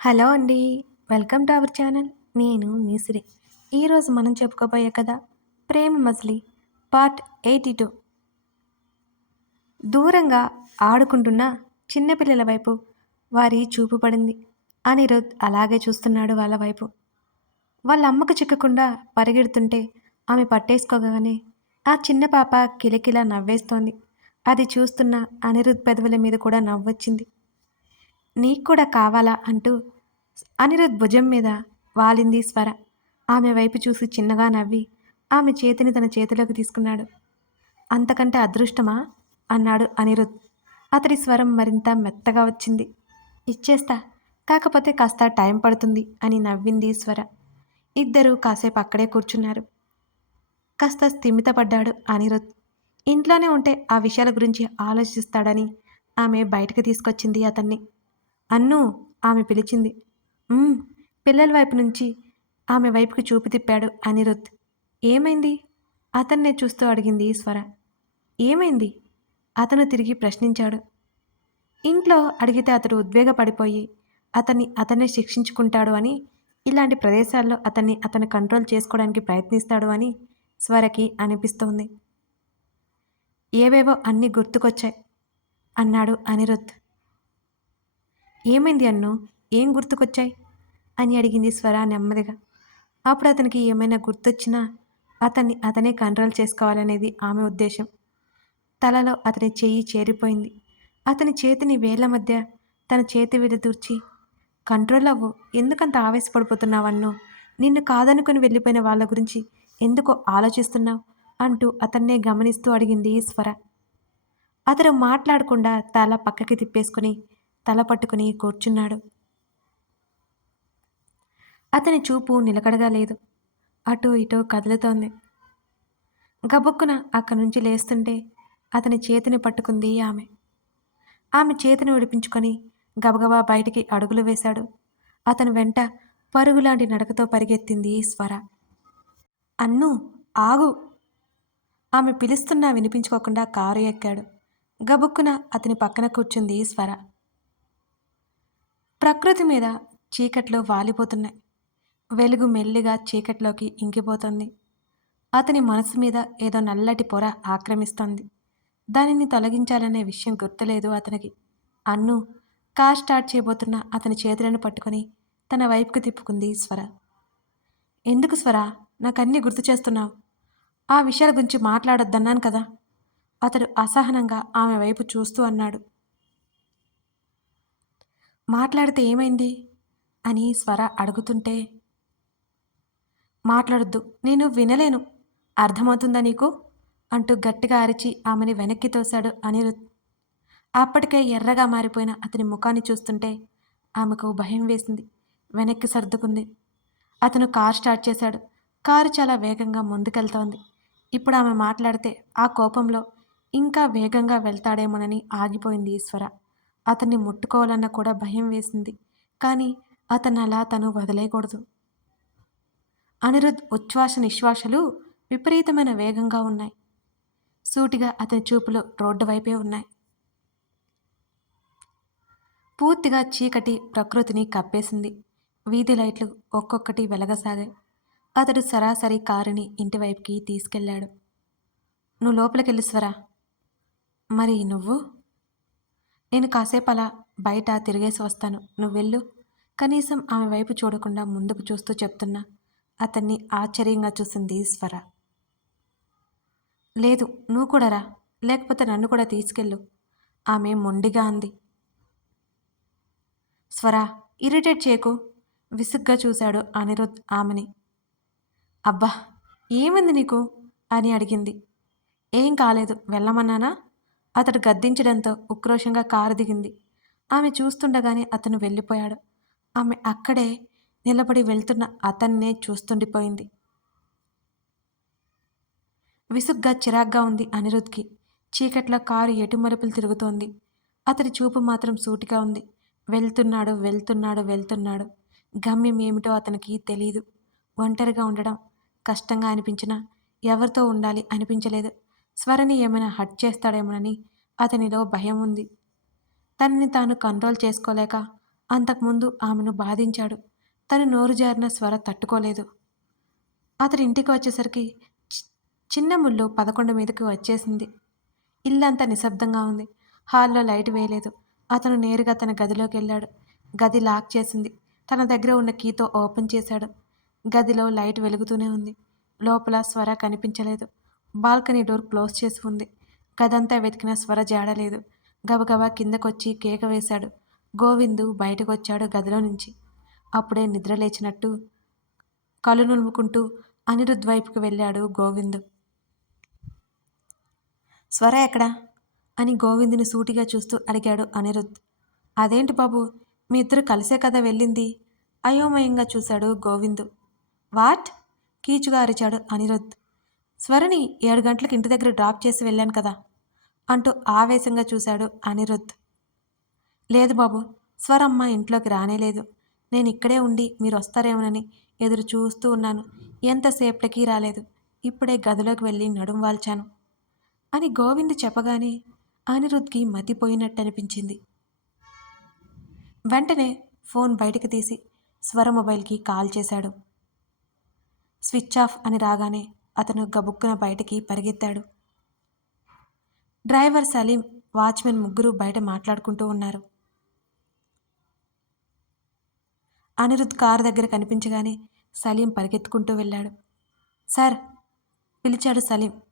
Hello అండి welcome to our channel. నేను మీసిరి ఈరోజు మనం చెప్పుకోబోయే కథ Prema Majili part eighty two. దూరంగా ఆడుకుంటున్న చిన్నపిల్లల వైపు వారి చూపు పడింది. అనిరుద్ అలాగే చూస్తున్నాడు వాళ్ళ వైపు. వాళ్ళ అమ్మకు చిక్కకుండా పరిగెడుతుంటే ఆమె పట్టేసుకోగానే ఆ చిన్న పాప కిలకిలా నవ్వేస్తోంది. అది చూస్తున్న అనిరుద్ పెదవుల మీద కూడా నవ్వొచ్చింది. నీకు కూడా కావాలా అంటూ అనిరుద్ భుజం మీద వాలింది స్వర. ఆమె వైపు చూసి చిన్నగా నవ్వి ఆమె చేతిని తన చేతిలోకి తీసుకున్నాడు. అంతకంటే అదృష్టమా? అన్నాడు అనిరుద్. అతడి స్వరం మరింత మెత్తగా వచ్చింది. ఇచ్చేస్తా. కాకపోతే కాస్త టైం పడుతుంది అని నవ్వింది స్వర. ఇద్దరూ కాసేపు అక్కడే కూర్చున్నారు. కాస్త స్థిమితపడ్డాడు అనిరుద్. ఇంట్లోనే ఉంటే ఆ విషయాల గురించి ఆలోచిస్తాడని ఆమె బయటకు తీసుకొచ్చింది అతన్ని. అన్ను ఆమె పిలిచింది. పిల్లల వైపు నుంచి ఆమె వైపుకి చూపు తిప్పాడు అనిరుద్. ఏమైంది? అతన్నే చూస్తూ అడిగింది స్వర ఏమైంది? అతను తిరిగి ప్రశ్నించాడు. ఇంట్లో అడిగితే అతడు ఉద్వేగపడిపోయి అతన్ని అతన్నే శిక్షించుకుంటాడు అని ఇలాంటి ప్రదేశాల్లో అతన్ని అతను కంట్రోల్ చేసుకోవడానికి ప్రయత్నిస్తాడు అని స్వరకి అనిపిస్తోంది. ఏవేవో అన్నీ గుర్తుకొచ్చాయి అన్నాడు అనిరుద్. ఏమైంది అన్ను? ఏం గుర్తుకొచ్చాయి? అని అడిగింది స్వర నెమ్మదిగా. అప్పుడు అతనికి ఏమైనా గుర్తొచ్చినా అతన్ని అతనే కంట్రోల్ చేసుకోవాలనేది ఆమె ఉద్దేశం. తలలో అతని చెయ్యి చేరిపోయింది. అతని చేతిని వేళ్ళ మధ్య తన చేతి విడదూర్చి కంట్రోల్ అవ్వు. ఎందుకంత ఆవేశపడిపోతున్నావన్ను నిన్ను కాదనుకుని వెళ్ళిపోయిన వాళ్ళ గురించి ఎందుకు ఆలోచిస్తున్నావు? అంటూ అతన్నే గమనిస్తూ అడిగింది స్వర. అతను మాట్లాడకుండా తల పక్కకి తిప్పేసుకుని తల పట్టుకుని కూర్చున్నాడు. అతని చూపు నిలకడగా లేదు. అటు ఇటు కదులుతోంది. గబుక్కున అక్కడి నుంచి లేస్తుంటే అతని చేతిని పట్టుకుంది ఆమె. ఆమె చేతిని విడిపించుకొని గబగబా బయటికి అడుగులు వేశాడు. అతని వెంట పరుగులాంటి నడకతో పరిగెత్తింది స్వర. అన్ను ఆగు! ఆమె పిలుస్తున్నా వినిపించుకోకుండా కారు ఎక్కాడు. గబుక్కున అతని పక్కన కూర్చుంది స్వర. ప్రకృతి మీద చీకట్లో వాలిపోతున్నాయి. వెలుగు మెల్లిగా చీకట్లోకి ఇంకిపోతుంది. అతని మనసు మీద ఏదో నల్లటి పొర ఆక్రమిస్తుంది. దానిని తొలగించాలనే విషయం గుర్తులేదు అతనికి. అన్ను కార్ స్టార్ట్ చేయబోతున్న అతని చేతులను పట్టుకొని తన వైపుకు తిప్పుకుంది స్వర. ఎందుకు స్వర? నాకన్నీ గుర్తు చేస్తున్నావు. ఆ విషయాల గురించి మాట్లాడొద్దన్నాను కదా. అతడు అసహనంగా ఆమె వైపు చూస్తూ అన్నాడు. మాట్లాడితే ఏమైంది? అని స్వర అడుగుతుంటే మాట్లాడొద్దు నేను వినలేను. అర్థమవుతుందా నీకు? అంటూ గట్టిగా అరిచి ఆమెని వెనక్కి తోశాడు అనిరుద్. అప్పటికే ఎర్రగా మారిపోయిన అతని ముఖాన్ని చూస్తుంటే ఆమెకు భయం వేసింది. వెనక్కి సర్దుకుంది. అతను కారు స్టార్ట్ చేశాడు. కారు చాలా వేగంగా ముందుకెళ్తోంది. ఇప్పుడు ఆమె మాట్లాడితే ఆ కోపంలో ఇంకా వేగంగా వెళ్తాడేమోనని ఆగిపోయింది ఈశ్వర అతన్ని ముట్టుకోవాలన్న కూడా భయం వేసింది. కానీ అతను అలా తను వదిలేయకూడదు. అనిరుద్ ఉచ్ఛ్వాస నిశ్వాసలు విపరీతమైన వేగంగా ఉన్నాయి. సూటిగా అతని చూపులు రోడ్డు వైపే ఉన్నాయి. పూర్తిగా చీకటి ప్రకృతిని కప్పేసింది. వీధి లైట్లు ఒక్కొక్కటి వెలగసాగాయి. అతడు సరాసరి కారుని ఇంటివైపుకి తీసుకెళ్ళాడు. నువ్వు లోపలికెళ్ళి స్వరా. మరి నువ్వు? నేను కాసేపు అలా బయట తిరిగేసి వస్తాను. నువ్వు వెళ్ళు. కనీసం ఆమె వైపు చూడకుండా ముందుకు చూస్తూ చెప్తున్నా. అతన్ని ఆశ్చర్యంగా చూసింది స్వర లేదు నువ్వు కూడా రా. లేకపోతే నన్ను కూడా తీసుకెళ్ళు. ఆమె మొండిగా అంది. స్వర ఇరిటేట్ చేయకు. విసుగ్గా చూశాడు అనిరుద్ ఆమెని. అబ్బా ఏమైంది నీకు? అని అడిగింది. ఏం కాలేదు వెళ్ళమన్నానా? అతడు గద్దించడంతో ఉక్రోషంగా కారు దిగింది. ఆమె చూస్తుండగానే అతను వెళ్ళిపోయాడు. ఆమె అక్కడే నిలబడి వెళ్తున్న అతన్నే చూస్తుండిపోయింది. విసుగ్గా చిరాగ్గా ఉంది అనిరుద్ధ్కి. చీకట్లో కారు ఎటుమలుపులు తిరుగుతోంది. అతడి చూపు మాత్రం సూటిగా ఉంది. వెళ్తున్నాడు వెళ్తున్నాడు వెళ్తున్నాడు. గమ్యం ఏమిటో అతనికి తెలీదు. ఒంటరిగా ఉండడం కష్టంగా అనిపించినా ఎవరితో ఉండాలి అనిపించలేదు. స్వరని ఏమైనా హట్ చేస్తాడేమోనని అతనిలో భయం ఉంది. తనని తాను కంట్రోల్ చేసుకోలేక అంతకుముందు ఆమెను బాధించాడు. తను నోరు జారిన స్వర తట్టుకోలేదు. అతడి ఇంటికి వచ్చేసరికి చి- చిన్న ముళ్ళు పదకొండు మీదకి వచ్చేసింది. ఇల్లంతా నిశ్శబ్దంగా ఉంది. హాల్లో లైట్ వేయలేదు. అతను నేరుగా తన గదిలోకి వెళ్ళాడు. గది లాక్ చేసింది. తన దగ్గర ఉన్న కీతో ఓపెన్ చేశాడు. గదిలో లైట్ వెలుగుతూనే ఉంది. లోపల స్వర కనిపించలేదు. బాల్కనీ డోర్ క్లోజ్ చేసి ఉంది. గదంతా వెతికిన స్వర జాడలేదు గబగబా కిందకొచ్చి కేక వేశాడు. గోవిందు బయటకు వచ్చాడు గదిలో నుంచి. అప్పుడే నిద్ర లేచినట్టు కళ్ళు నులుముకుంటూ అనిరుద్ధ్ వైపుకి వెళ్ళాడు గోవిందు. స్వర ఎక్కడా? అని గోవిందుని సూటిగా చూస్తూ అడిగాడు అనిరుద్ అదేంటి బాబు? మీ ఇద్దరు కలిసే కదా వెళ్ళింది? అయోమయంగా చూశాడు గోవిందు. వాట్? కీచుగా అరిచాడు అనిరుద్ స్వరని ఏడు గంటలకు ఇంటి దగ్గర డ్రాప్ చేసి వెళ్ళాను కదా అంటూ ఆవేశంగా చూశాడు అనిరుద్ధ్. లేదు బాబు స్వరమ్మ ఇంట్లోకి రానేలేదు నేను ఇక్కడే ఉండి మీరు వస్తారేమోనని ఎదురు చూస్తూ ఉన్నాను. ఎంతసేపటికి రాలేదు. ఇప్పుడే గదిలోకి వెళ్ళి నడుం వాల్చాను. అని గోవింద్ చెప్పగానే అనిరుద్ధ్కి మతిపోయినట్టు అనిపించింది వెంటనే ఫోన్ బయటకు తీసి స్వర మొబైల్కి కాల్ చేశాడు. స్విచ్ ఆఫ్ అని రాగానే అతను గబుక్కున బయటికి పరిగెత్తాడు. డ్రైవర్ సలీం వాచ్మెన్ ముగ్గురు బయట మాట్లాడుకుంటూ ఉన్నారు. అనిరుద్ కారు దగ్గర కనిపించగానే సలీం పరిగెత్తుకుంటూ వెళ్ళాడు. సార్ పిలిచాడు సలీం.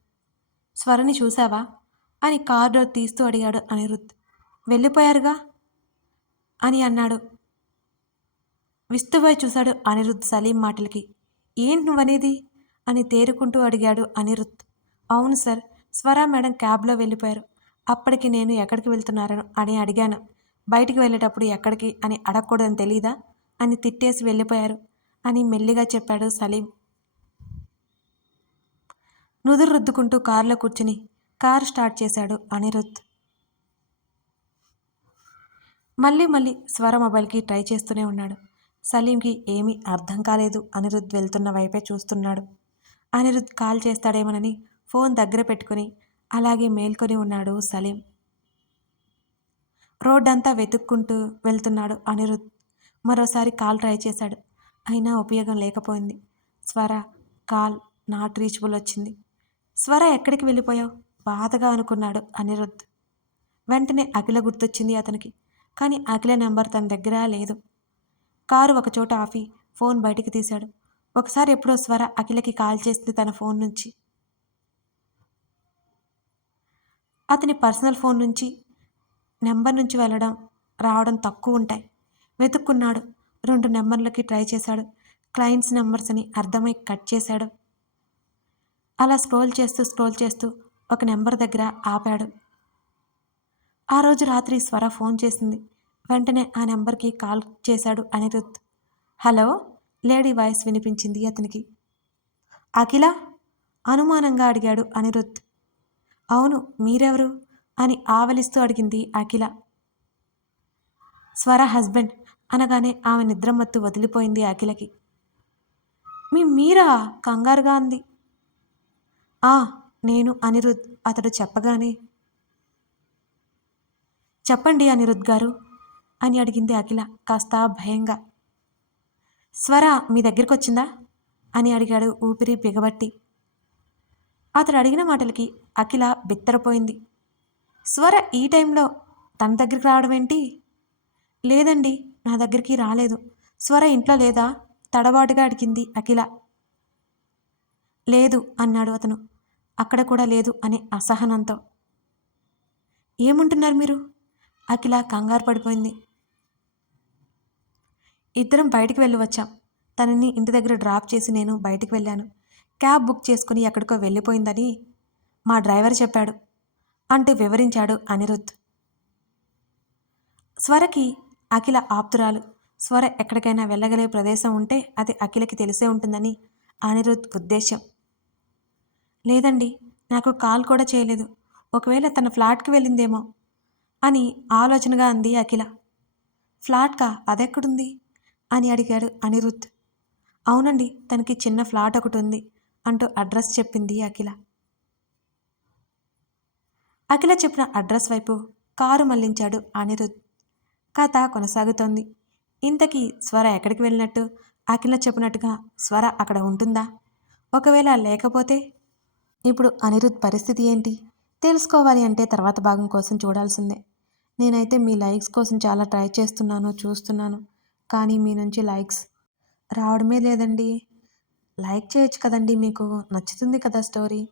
స్వరని చూసావా అని కార్ డోర్ తీస్తూ అడిగాడు అనిరుద్. వెళ్ళిపోయారుగా? అని అన్నాడు. విస్తుపోయి చూశాడు అనిరుద్ సలీం మాటలకి. ఏంటి నువ్వనేది? అని తేరుకుంటూ అడిగాడు అనిరుద్ అవును సార్ స్వర మేడం క్యాబ్లో వెళ్ళిపోయారు. అప్పటికి నేను ఎక్కడికి వెళ్తున్నారను అని అడిగాను. బయటికి వెళ్ళేటప్పుడు ఎక్కడికి అని అడగకూడదని తెలీదా? అని తిట్టేసి వెళ్ళిపోయారు అని మెల్లిగా చెప్పాడు సలీం. నుదురు రుద్దుకుంటూ కారులో కూర్చుని కారు స్టార్ట్ చేశాడు అనిరుద్ మళ్ళీ మళ్ళీ స్వర మొబైల్కి ట్రై చేస్తూనే ఉన్నాడు. సలీంకి ఏమీ అర్థం కాలేదు. అనిరుద్ వెళ్తున్న వైపే చూస్తున్నాడు. అనిరుద్ కాల్ చేస్తాడేమోనని ఫోన్ దగ్గర పెట్టుకుని అలాగే మేల్కొని ఉన్నాడు సలీం. రోడ్డంతా వెతుక్కుంటూ వెళ్తున్నాడు అనిరుద్. మరోసారి కాల్ ట్రై చేశాడు. అయినా ఉపయోగం లేకపోయింది. స్వర కాల్ నాట్ రీచబుల్ వచ్చింది. స్వర ఎక్కడికి వెళ్ళిపోయావు? బాధగా అనుకున్నాడు అనిరుద్. వెంటనే అఖిల గుర్తొచ్చింది అతనికి. కానీ అఖిల నెంబర్ తన దగ్గర లేదు. కారు ఒకచోట ఆపి ఫోన్ బయటికి తీశాడు. ఒకసారి ఎప్పుడో స్వర అఖిలకి కాల్ చేసింది తన ఫోన్ నుంచి. అతని పర్సనల్ ఫోన్ నుంచి నెంబర్ నుంచి వెళ్ళడం రావడం తక్కువ ఉంటాయి. వెతుక్కున్నాడు. రెండు నెంబర్లకి ట్రై చేశాడు. క్లయింట్స్ నెంబర్స్ అని అర్థమై కట్ చేశాడు. అలా స్క్రోల్ చేస్తూ స్క్రోల్ చేస్తూ ఒక నెంబర్ దగ్గర ఆపాడు. ఆ రోజు రాత్రి స్వర ఫోన్ చేసింది. వెంటనే ఆ నెంబర్కి కాల్ చేశాడు అనిరుద్ హలో? లేడీ వాయిస్ వినిపించింది అతనికి. అఖిల అనుమానంగా అడిగాడు అనిరుద్ అవును మీరెవరు? అని ఆవలిస్తూ అడిగింది అఖిల. స్వర హస్బెండ్ అనగానే ఆమె నిద్రమత్తు వదిలిపోయింది అఖిలకి. మీ మీరా? కంగారుగా అంది. ఆ నేను అనిరుద్ అతడు చెప్పగానే. చెప్పండి అనిరుద్ గారు అని అడిగింది అఖిల కాస్త భయంగా. స్వర మీ దగ్గరికి వచ్చిందా అని అడిగాడు ఊపిరి బిగబట్టి. అతడు అడిగిన మాటలకి అఖిల బిత్తరపోయింది. స్వర ఈ టైంలో తన దగ్గరికి రావడం ఏంటి? లేదండి నా దగ్గరికి రాలేదు. స్వర ఇంట్లో లేదా? తడబాటుగా అడిగింది అఖిల. లేదు అన్నాడు అతను. అక్కడ కూడా లేదు అనే అసహనంతో. ఏముంటున్నారు మీరు? అఖిల కంగారు పడిపోయింది. ఇద్దరం బయటికి వెళ్ళి వచ్చాం తనని ఇంటి దగ్గర డ్రాప్ చేసి నేను బయటికి వెళ్ళాను. క్యాబ్ బుక్ చేసుకుని ఎక్కడికో వెళ్ళిపోయిందని మా డ్రైవర్ చెప్పాడు. అంటూ వివరించాడు అనిరుద్ధ్. స్వరకి అఖిల ఆప్తురాలు. స్వర ఎక్కడికైనా వెళ్ళగలే ప్రదేశం ఉంటే అది అఖిలకి తెలిసే ఉంటుందని అనిరుద్ధ్ ఉద్దేశం లేదండి నాకు కాల్ కూడా చేయలేదు. ఒకవేళ తన ఫ్లాట్కి వెళ్ళిందేమో అని ఆలోచనగా అంది అఖిల. ఫ్లాట్కా? అదెక్కడుంది? అని అడిగాడు అనిరుద్ధ్. అవునండి తనకి చిన్న ఫ్లాట్ ఒకటి ఉంది అంటూ అడ్రస్ చెప్పింది అఖిల. అఖిల చెప్పిన అడ్రస్ వైపు కారు మళ్ళించాడు అనిరుద్ధ్. కథ కొనసాగుతోంది. ఇంతకీ స్వర ఎక్కడికి వెళ్ళినట్టు? అఖిల చెప్పినట్టుగా స్వర అక్కడ ఉంటుందా? ఒకవేళ లేకపోతే? ఇప్పుడు అనిరుద్ధ్ పరిస్థితి ఏంటి? తెలుసుకోవాలి అంటే తర్వాత భాగం కోసం చూడాల్సిందే. నేనైతే మీ లైక్స్ కోసం చాలా ట్రై చేస్తున్నాను చూస్తున్నాను. కానీ మీ నుంచి లైక్స్ రావడమే లేదండి. లైక్ చేయొచ్చు కదండి మీకు. నచ్చుతుంది కదా స్టోరీ.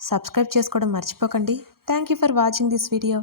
సబ్స్క్రైబ్ చేసుకోవడం మర్చిపోకండి. Thank you for watching this video.